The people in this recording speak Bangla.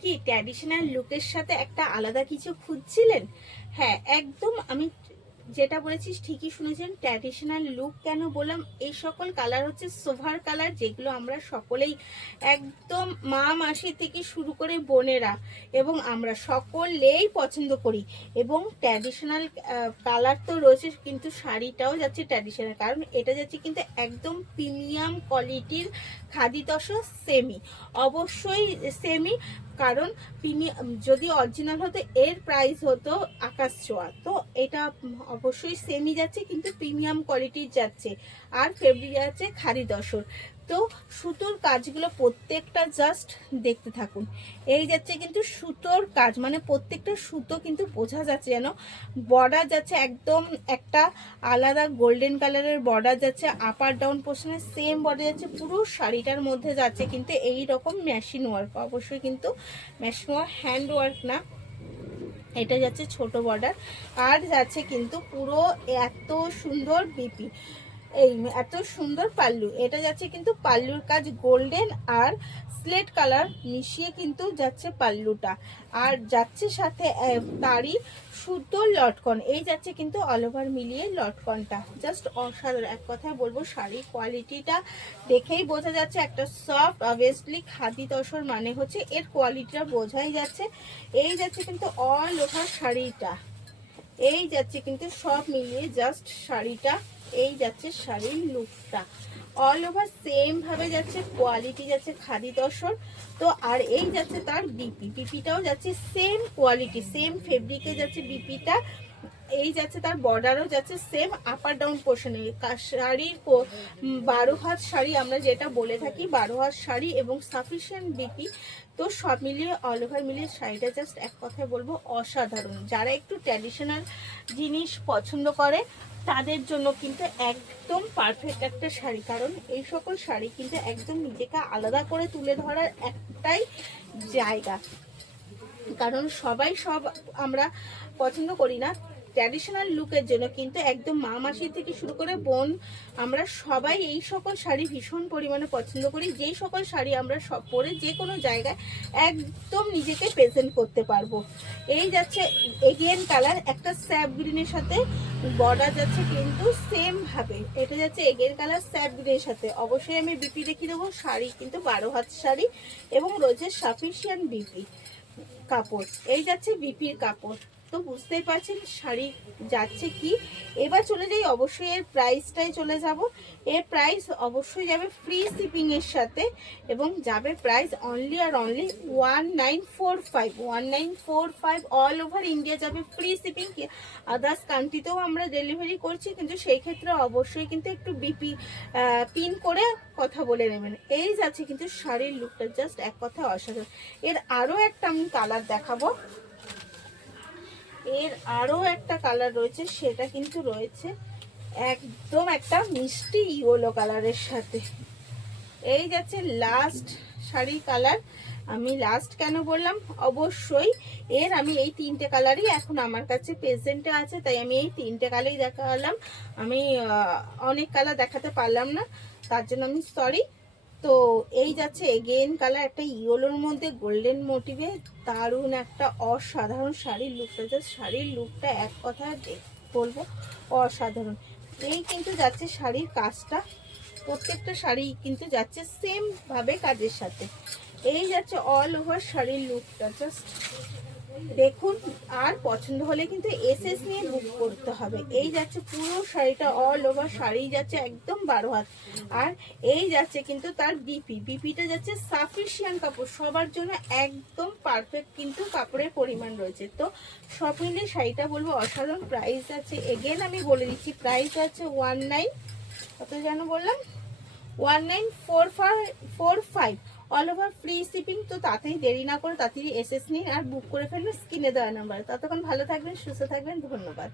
কি ট্র্যাডিশনাল লুকের সাথে একটা আলাদা কিছু খুঁজছিলেন? হ্যাঁ, একদম আমি যেটা বলেছি ঠিকই শুনেছেন। ট্র্যাডিশনাল লুক কেন বললাম, এই সকল কালার হচ্ছে সোভার কালার, যেগুলো আমরা সকলেই একদম মা মাসি থেকে শুরু করে বোনেরা এবং আমরা সকলেই পছন্দ করি। এবং ট্র্যাডিশনাল কালার তো রয়েছে, কিন্তু শাড়িটাও যাচ্ছে ট্র্যাডিশনাল, কারণ এটা যাচ্ছে কিন্তু একদম প্রিমিয়াম কোয়ালিটির খাদি তসর সেমি, অবশ্যই সেমি। কারণ যদি অরিজিনাল হতো এর প্রাইস হতো আকাশ ছোঁয়া, তো এটা অবশ্যই সেমি যাচ্ছে কিন্তু প্রিমিয়াম কোয়ালিটির যাচ্ছে। আর ফেব্রিক যাচ্ছে খাদি তসর। তো সুতোর কাজগুলো প্রত্যেকটা জাস্ট দেখতে থাকুন। এই যাচ্ছে কিন্তু সুতোর কাজ, মানে প্রত্যেকটা সুতো কিন্তু বোঝা যাচ্ছে যেন বর্ডার যাচ্ছে একদম একটা আলাদা গোল্ডেন কালারের বর্ডার যাচ্ছে, আপার ডাউন পোর্শনে সেম বর্ডার যাচ্ছে, পুরো শাড়িটার মধ্যে যাচ্ছে কিন্তু এই রকম মেশিন ওয়ার্ক, অবশ্যই কিন্তু মেশিন ওয়ার্ক, হ্যান্ড ওয়ার্ক না। এটা যাচ্ছে ছোট বর্ডার, আর যাচ্ছে কিন্তু পুরো এত সুন্দর বিপি, এই এত সুন্দর পাল্লু। এটা যাচ্ছে কিন্তু পাল্লুর কাজ গোল্ডেন আর স্লেট কালার মিশিয়ে কিন্তু যাচ্ছে পাল্লুটা, আর যাচ্ছে সাথে তারই সুতোর লটকন। এই যাচ্ছে কিন্তু অল ওভার মিলিয়ে লটকনটা জাস্ট অসাধারণ। এক কথায় বলবো শাড়ির কোয়ালিটিটা দেখেই বোঝা যাচ্ছে একটা সফট, অবভিয়াসলি খাদি তসর মানে হচ্ছে এর কোয়ালিটিটা বোঝাই যাচ্ছে। এই যাচ্ছে কিন্তু অল ওভার শাড়িটা, এই যাচ্ছে কিন্তু সব মিলিয়ে জাস্ট শাড়িটা, এই যাচ্ছে শাড়ির লুকটা অল ওভার সেম ভাবে যাচ্ছে, কোয়ালিটি যাচ্ছে খাদি তসর। তো আর এই যাচ্ছে তার বিপিটাও যাচ্ছে সেম কোয়ালিটি, সেম ফেব্রিকে যাচ্ছে বিপিটা। এই যাচ্ছে তার বর্ডারও যাচ্ছে সেম আপার ডাউন পোর্শনে। শাড়ির 12 হাত শাড়ি আমরা যেটা বলে থাকি, 12 হাত শাড়ি এবং সাফিসিয়েন্ট বিপি, তো সব মিলিয়ে অল ওভার মিলিয়ে শাড়িটা জাস্ট এক কথায় বলবো অসাধারণ। যারা একটু ট্র্যাডিশনাল জিনিস পছন্দ করে তাদের জন্য কিন্তু একদম পারফেক্ট একটা শাড়ি, কারণ এই সকল শাড়ি কিন্তু একদম নিজেকে আলাদা করে তুলে ধরার একটাই জায়গা, কারণ সবাই সব আমরা পছন্দ করি না ট্র্যাডিশনাল লুকের জন্য, কিন্তু একদম মা মাসি থেকে শুরু করে বোন আমরা সবাই এই সকল শাড়ি ভীষণ পরিমাণে পছন্দ করি, যেই সকল শাড়ি আমরা সব পরে যে কোনো জায়গায় একদম নিজেকে প্রেজেন্ট করতে পারবো। এই যাচ্ছে এগেন কালার, একটা স্যাপ গ্রিনের সাথে বর্ডার যাচ্ছে কিন্তু সেম ভাবে, এটা যাচ্ছে এগেন কালার স্যাপ গ্রিনের সাথে। অবশ্যই আমি বিপি দেখিয়ে দেবো। শাড়ি কিন্তু 12 হাত শাড়ি এবং রয়েছে সাফিসিয়েন্ট বিপি কাপড়, এই যাচ্ছে বিপির কাপড়। তো বুঝতেই পারছেন শাড়ি যাচ্ছে কি। এবার চলে যাই অবশ্যই এর প্রাইসটাই চলে যাব। এর প্রাইস অবশ্যই যাবে ফ্রি শিপিং এর সাথে, এবং যাবে প্রাইস অনলি আর অনলি 1945, 1945 অল ওভার ইন্ডিয়া যাবে ফ্রি শিপিং। আদার্স কান্ট্রিতেও আমরা ডেলিভারি করছি, কিন্তু সেই ক্ষেত্রে অবশ্যই কিন্তু একটু বিপি পিন করে কথা বলে নেবেন। এই যাচ্ছে কিন্তু শাড়ির লুকটা জাস্ট এক কথা অসাধারণ। এর আরো একটা আমি কালার দেখাবো, এর আরো একটা কালার রয়েছে, সেটা কিন্তু রয়েছে একদম একটা মিষ্টি ইয়েলো কালারের সাথে। এই যাচ্ছে লাস্ট শাড়ি কালার। আমি লাস্ট কেন বললাম, অবশ্যই এর আমি এই তিনটে কালারই এখন আমার কাছে প্রেজেন্টে আছে, তাই আমি এই তিনটে কালারই দেখালাম। আমি অনেক কালার দেখাতে পারলাম না, তার জন্য আমি সরি। তো এই যাচ্ছে এগেন কালার, একটা ইয়েলোর মধ্যে গোল্ডেন মোটিভে দারুণ একটা অসাধারণ শাড়ির লুকটা, জাস্ট শাড়ির লুকটা এক কথায় বলবো অসাধারণ। এই কিন্তু যাচ্ছে শাড়ির কাজটা, প্রত্যেকটা শাড়ি কিন্তু যাচ্ছে সেম ভাবে কাজের সাথে। এই যাচ্ছে অল ওভার শাড়ির লুকটা, জাস্ট দেখুন। আর পছন্দ হলে কিন্তু এসএস নিয়ে বুক করতে হবে। এই যাচ্ছে পুরো শাড়িটা অল ওভার শাড়ি যাচ্ছে একদম 12 হাত, আর এই যাচ্ছে কিন্তু তার বিপিটা যাচ্ছে সাফিসিয়েন্ট কাপড়, সবার জন্য একদম পারফেক্ট কিন্তু কাপড়ের পরিমাণ রয়েছে। তো সব মিলিয়ে শাড়িটা বলবো অসাধারণ। প্রাইস আছে এগেন আমি বলে দিচ্ছি, প্রাইস আছে 19, কত যেন বললাম, 1945 অল ওভার ফ্রি শিপিং। তো তাড়াতাড়ি দেরি না করে তাড়াতাড়ি এসএস নিন আর বুক করে ফেলবেন স্ক্রিনে দেওয়া নাম্বার। ততক্ষণ ভালো থাকবেন, সুস্থ থাকবেন, ধন্যবাদ।